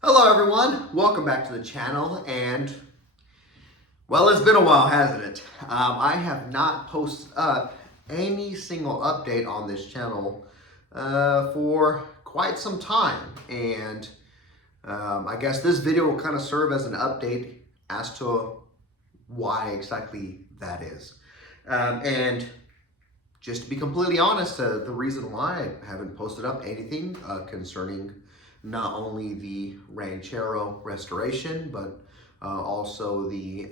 Hello everyone, welcome back to the channel, and well, it's been a while, hasn't it? I have not posted up any single update on this channel for quite some time, and I guess this video will kind of serve as an update as to why exactly that is. And just to be completely honest, the reason why I haven't posted up anything concerning not only the Ranchero restoration, but also the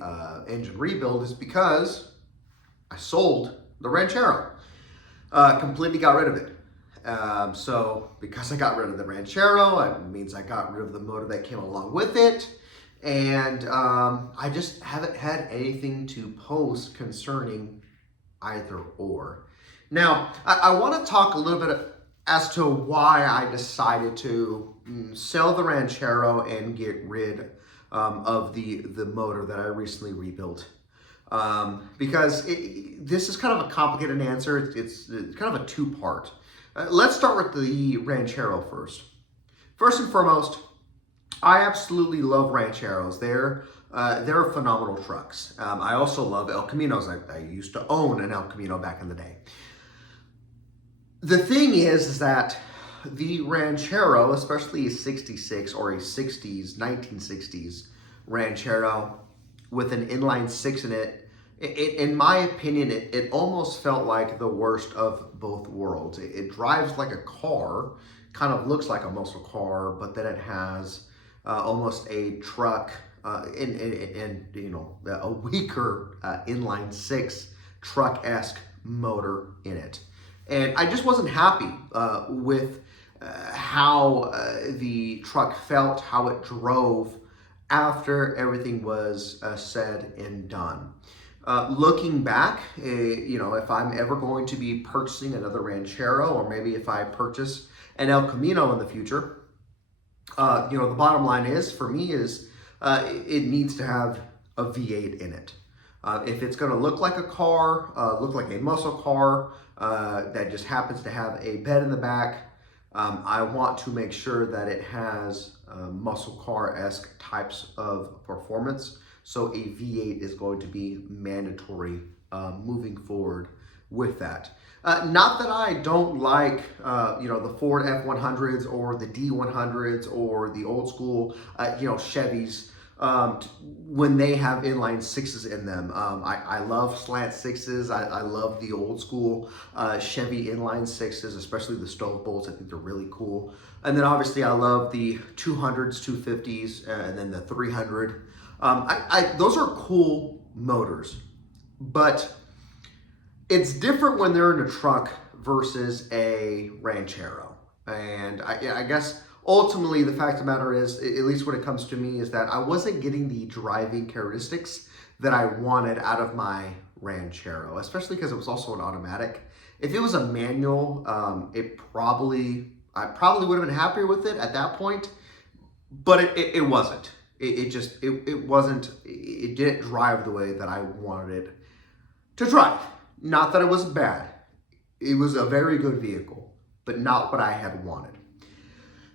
engine rebuild is because I sold the Ranchero. Completely got rid of it. So because I got rid of the Ranchero, it means I got rid of the motor that came along with it. And I just haven't had anything to post concerning either or. Now, I want to talk a little bit as to why I decided to sell the Ranchero and get rid of the motor that I recently rebuilt. Because this is kind of a complicated answer. It's kind of a two-part. Let's start with the Ranchero first. First and foremost, I absolutely love Rancheros. They're phenomenal trucks. I also love El Caminos. I used to own an El Camino back in the day. The thing is that the Ranchero, especially a 66 or a 60s, 1960s Ranchero with an inline six in it, in my opinion, it almost felt like the worst of both worlds. It drives like a car, kind of looks like a muscle car, but then it has almost a truck and you know, a weaker inline six truck-esque motor in it. And I just wasn't happy with how the truck felt, how it drove after everything was said and done. Looking back, you know, if I'm ever going to be purchasing another Ranchero, or maybe if I purchase an El Camino in the future, you know, the bottom line is, for me, is it needs to have a V8 in it. If it's going to look like a car, look like a muscle car that just happens to have a bed in the back, I want to make sure that it has muscle car-esque types of performance. So a V8 is going to be mandatory moving forward with that. Not that I don't like, you know, the Ford F100s or the D100s or the old school, you know, Chevys, when they have inline sixes in them. I love slant sixes. I love the old school Chevy inline sixes, especially the stove bolts. I think they're really cool. And then obviously I love the 200s, 250s, and then the 300. Those are cool motors, but it's different when they're in a truck versus a Ranchero. And I guess ultimately the fact of the matter is, at least when it comes to me, is that I wasn't getting the driving characteristics that I wanted out of my Ranchero, especially because it was also an automatic. If it was a manual, I probably would have been happier with it at that point, but it wasn't. It wasn't, it didn't drive the way that I wanted it to drive. Not that it was bad. It was a very good vehicle, but not what I had wanted.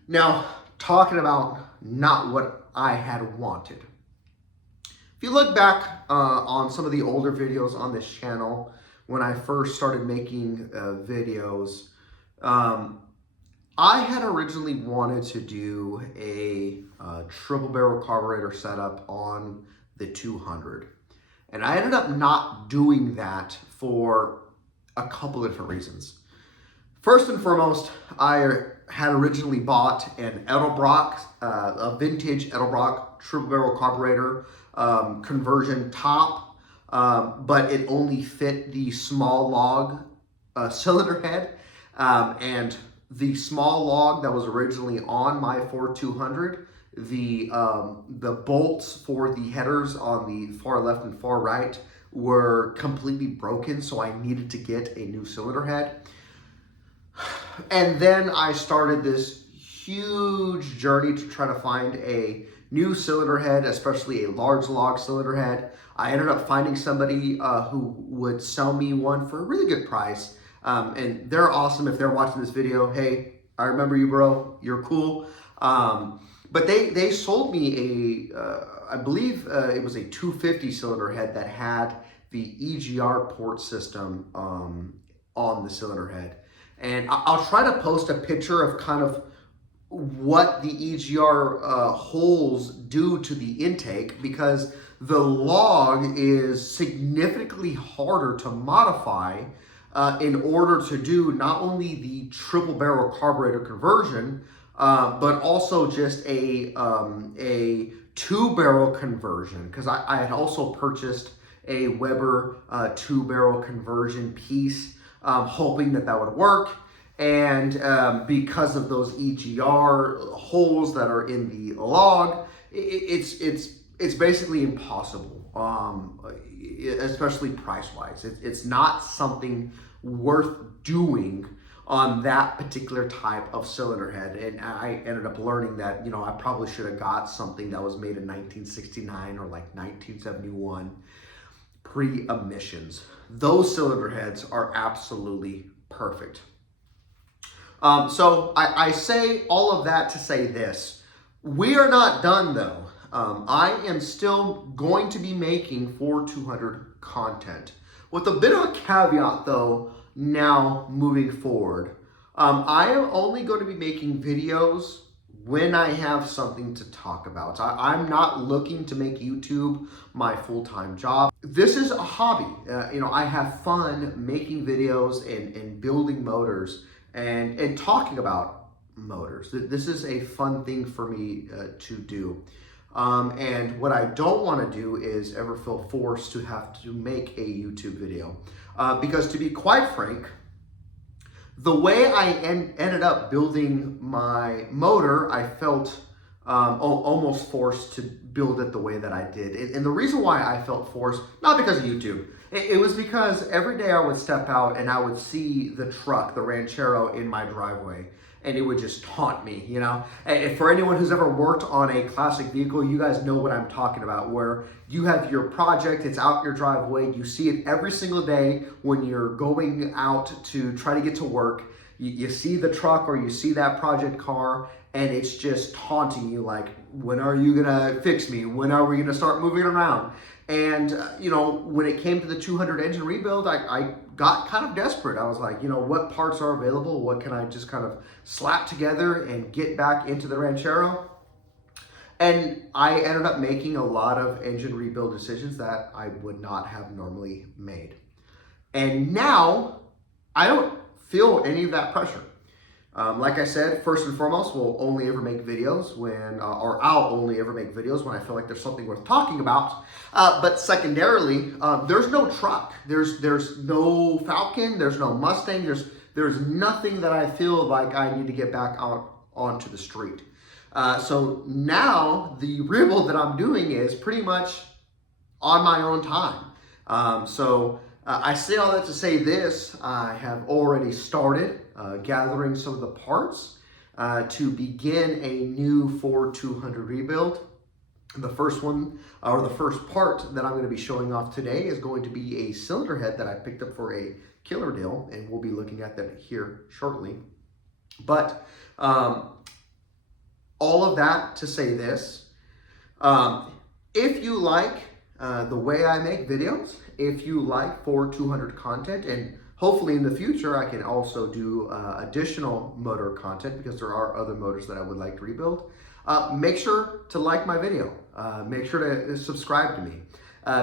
Now, talking about not what I had wanted. If you look back on some of the older videos on this channel, when I first started making videos, I had originally wanted to do a triple barrel carburetor setup on the 200. And I ended up not doing that for a couple of different reasons. First and foremost, I had originally bought an Edelbrock, a vintage Edelbrock triple barrel carburetor conversion top, but it only fit the small log cylinder head, and the small log that was originally on my Ford 200, the bolts for the headers on the far left and far right were completely broken, so I needed to get a new cylinder head. And then I started this huge journey to try to find a new cylinder head, especially a large log cylinder head. I ended up finding somebody who would sell me one for a really good price. And they're awesome. If they're watching this video, hey, I remember you, bro. You're cool. But they sold me I believe it was a 250 cylinder head that had the EGR port system on the cylinder head. And I'll try to post a picture of kind of what the EGR holes do to the intake, because the log is significantly harder to modify in order to do not only the triple barrel carburetor conversion, but also just a 2-barrel conversion, because I had also purchased a Weber 2-barrel conversion piece, hoping that would work. And because of those EGR holes that are in the log, it's basically impossible, especially price-wise. It's not something worth doing on that particular type of cylinder head. And I ended up learning that, I probably should have got something that was made in 1969 or like 1971, pre-emissions. Those cylinder heads are absolutely perfect. So I say all of that to say this. We are not done though. I am still going to be making 4200 content. With a bit of a caveat though, now moving forward. I am only going to be making videos when I have something to talk about. I'm not looking to make YouTube my full-time job. This is a hobby. I have fun making videos and building motors and talking about motors. This is a fun thing for me to do. And what I don't want to do is ever feel forced to have to make a YouTube video. Because to be quite frank, the way I ended up building my motor, I felt almost forced to build it the way that I did. And the reason why I felt forced, not because of YouTube, it was because every day I would step out and I would see the truck, the Ranchero, in my driveway, and it would just taunt me, And for anyone who's ever worked on a classic vehicle, you guys know what I'm talking about, where you have your project, it's out your driveway, you see it every single day when you're going out to try to get to work. You see the truck or you see that project car, and it's just taunting you like, when are you gonna fix me? When are we gonna start moving around? And, when it came to the 200 engine rebuild, I got kind of desperate. I was like, what parts are available? What can I just kind of slap together and get back into the Ranchero? And I ended up making a lot of engine rebuild decisions that I would not have normally made. And now I don't feel any of that pressure. Like I said, first and foremost, we'll only ever make videos or I'll only ever make videos when I feel like there's something worth talking about. But secondarily, there's no truck, there's no Falcon, there's no Mustang, there's nothing that I feel like I need to get back out onto the street. So now the rebuild that I'm doing is pretty much on my own time. I say all that to say this: I have already started gathering some of the parts to begin a new 4200 rebuild. The first one, or the first part that I'm going to be showing off today, is going to be a cylinder head that I picked up for a killer deal, and we'll be looking at that here shortly. But all of that to say this: if you like the way I make videos, if you like 4200 content, and hopefully in the future I can also do additional motor content, because there are other motors that I would like to rebuild, make sure to like my video. Make sure to subscribe to me,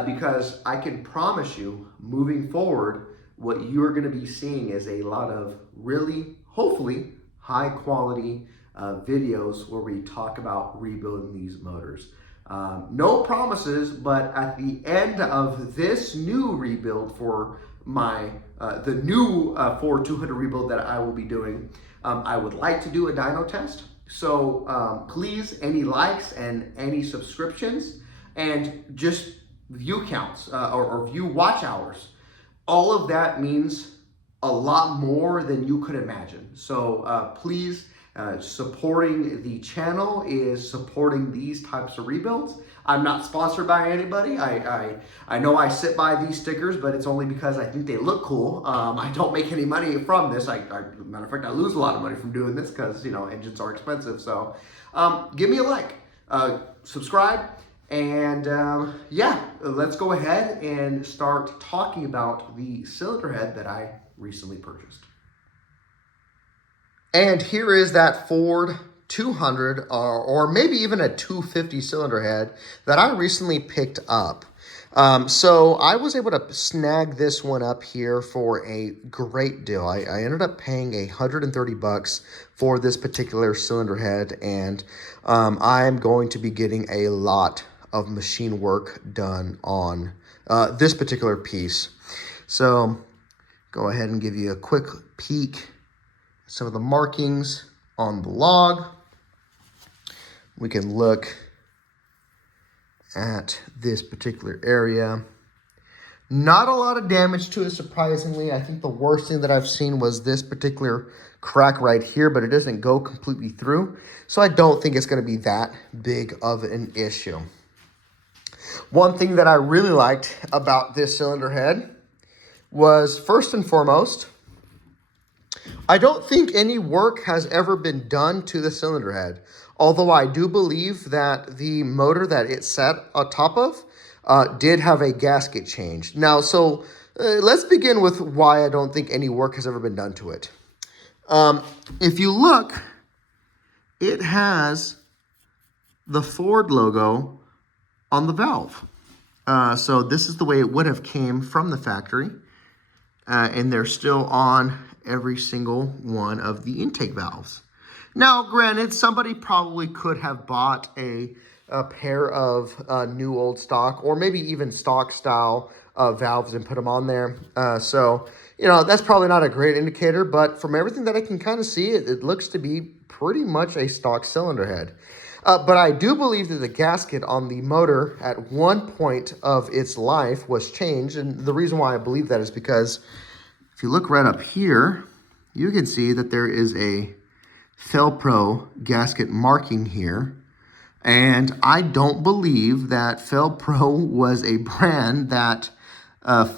because I can promise you, moving forward, what you're going to be seeing is a lot of really, hopefully, high quality videos where we talk about rebuilding these motors. No promises, but at the end of this new rebuild for my the new 4200 rebuild that I will be doing, I would like to do a dyno test. So please, any likes and any subscriptions and just view counts or view watch hours, all of that means a lot more than you could imagine. So please, supporting the channel is supporting these types of rebuilds. I'm not sponsored by anybody. I know I sit by these stickers, but it's only because I think they look cool. I don't make any money from this. Matter of fact, I lose a lot of money from doing this because, engines are expensive. So give me a like, subscribe, and yeah, let's go ahead and start talking about the cylinder head that I recently purchased. And here is that Ford 200 or maybe even a 250 cylinder head that I recently picked up. So I was able to snag this one up here for a great deal. I ended up paying $130 for this particular cylinder head, and I'm going to be getting a lot of machine work done on this particular piece. So go ahead and give you a quick peek. Some of the markings on the log. We can look at this particular area. Not a lot of damage to it, surprisingly. I think the worst thing that I've seen was this particular crack right here, but it doesn't go completely through. So I don't think it's going to be that big of an issue. One thing that I really liked about this cylinder head was, first and foremost, I don't think any work has ever been done to the cylinder head, although I do believe that the motor that it sat on top of did have a gasket change. Now, let's begin with why I don't think any work has ever been done to it. If you look, it has the Ford logo on the valve. So this is the way it would have came from the factory, and they're still on every single one of the intake valves. Now, granted, somebody probably could have bought a pair of new old stock, or maybe even stock style valves and put them on there. So, that's probably not a great indicator, but from everything that I can kind of see, it looks to be pretty much a stock cylinder head. But I do believe that the gasket on the motor at one point of its life was changed. And the reason why I believe that is because if you look right up here, you can see that there is a Felpro gasket marking here. And I don't believe that Felpro was a brand that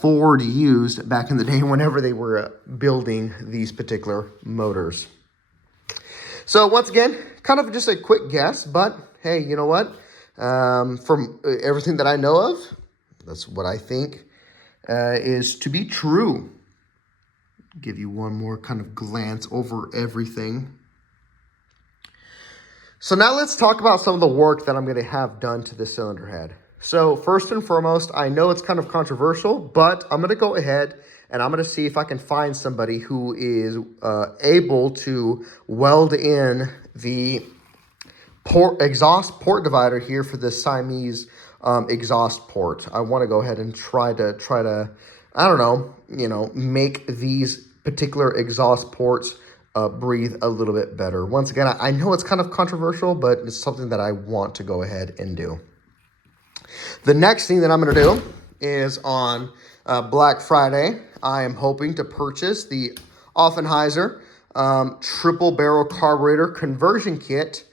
Ford used back in the day whenever they were building these particular motors. So once again, kind of just a quick guess, but hey, you know what? From everything that I know of, that's what I think is to be true. Give you one more kind of glance over everything. So now let's talk about some of the work that I'm going to have done to the cylinder head. So first and foremost, I know it's kind of controversial, but I'm going to go ahead and I'm going to see if I can find somebody who is able to weld in the exhaust port divider here for the Siamese exhaust port. I want to go ahead and try to I don't know, make these particular exhaust ports breathe a little bit better. Once again, I know it's kind of controversial, but it's something that I want to go ahead and do. The next thing that I'm going to do is on Black Friday, I am hoping to purchase the Offenheiser triple barrel carburetor conversion kit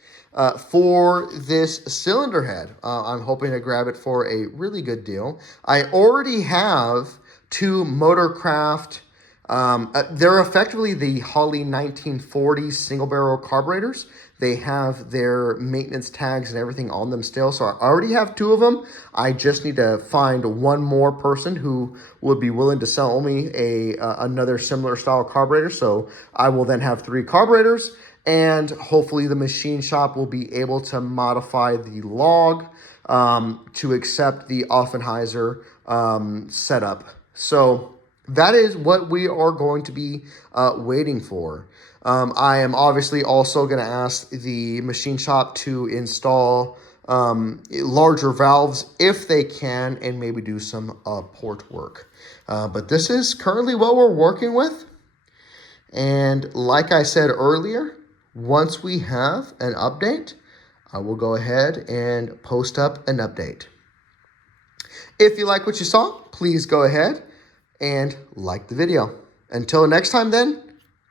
for this cylinder head. I'm hoping to grab it for a really good deal. I already have two Motorcraft. They're effectively the Holley 1940 single barrel carburetors. They have their maintenance tags and everything on them still. So I already have two of them. I just need to find one more person who would be willing to sell me another similar style carburetor. So I will then have three carburetors, and hopefully the machine shop will be able to modify the log to accept the Offenheiser setup. So that is what we are going to be waiting for. I am obviously also going to ask the machine shop to install larger valves if they can, and maybe do some port work. But this is currently what we're working with. And like I said earlier, once we have an update, I will go ahead and post up an update. If you like what you saw, please go ahead and like the video. Until next time then,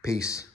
peace.